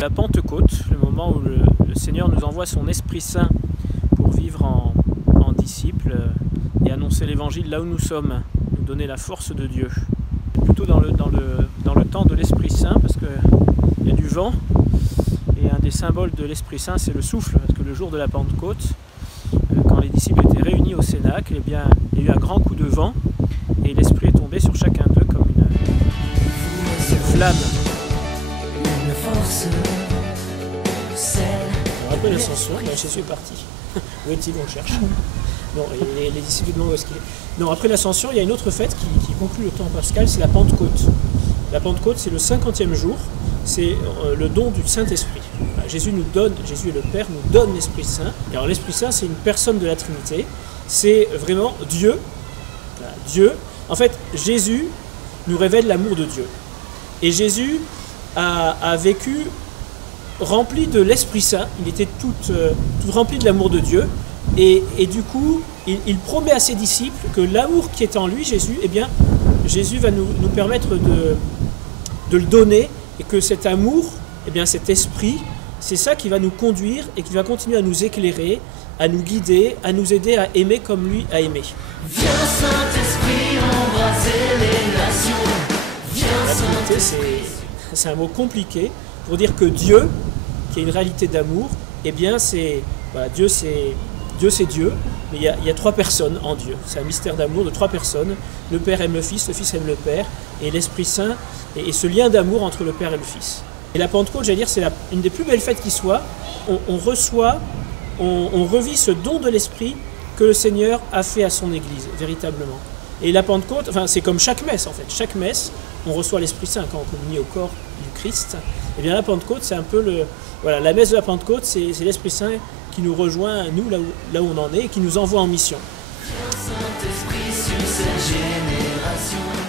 La Pentecôte, le moment où le Seigneur nous envoie son Esprit Saint pour vivre en disciples et annoncer l'Évangile là où nous sommes, nous donner la force de Dieu. Plutôt dans le temps de l'Esprit Saint, parce qu'il y a du vent, et un des symboles de l'Esprit Saint, c'est le souffle, parce que le jour de la Pentecôte, quand les disciples étaient réunis au Cénacle, eh bien, il y a eu un grand coup de vent, et l'Esprit est tombé sur chacun d'eux comme une flamme. Alors après l'ascension, Jésus est parti. Où est-il? On le cherche. Non, les disciples demandent où est-ce qu'il est. Non, après l'ascension, il y a une autre fête qui conclut le temps pascal, c'est la Pentecôte. La Pentecôte, c'est le 50e jour, c'est le don du Saint-Esprit. Jésus et le Père nous donnent l'Esprit Saint. Alors l'Esprit Saint, c'est une personne de la Trinité, c'est vraiment Dieu. Dieu. En fait, Jésus nous révèle l'amour de Dieu. Et Jésus a vécu rempli de l'Esprit Saint, il était tout rempli de l'amour de Dieu, et du coup, il promet à ses disciples que l'amour qui est en lui, Jésus, eh bien, Jésus va nous permettre de le donner, et que cet amour, eh bien, cet esprit, c'est ça qui va nous conduire et qui va continuer à nous éclairer, à nous guider, à nous aider à aimer comme lui a aimé. Viens Saint-Esprit, embraser les nations. La Trinité, c'est un mot compliqué pour dire que Dieu, qui est une réalité d'amour, eh bien c'est voilà, Dieu c'est Dieu, mais il y a trois personnes en Dieu. C'est un mystère d'amour de trois personnes. Le Père aime le Fils aime le Père, et l'Esprit Saint, et ce lien d'amour entre le Père et le Fils. Et la Pentecôte, j'allais dire, c'est une des plus belles fêtes qui soit. On reçoit, on revit ce don de l'Esprit que le Seigneur a fait à son Église, véritablement. Et la Pentecôte, enfin, c'est comme chaque messe en fait. Chaque messe, on reçoit l'Esprit Saint quand on communie au corps du Christ. Et bien la Pentecôte, c'est un peu voilà, la messe de la Pentecôte, c'est l'Esprit Saint qui nous rejoint, nous, là où on en est, et qui nous envoie en mission. Saint-Esprit sur cette génération.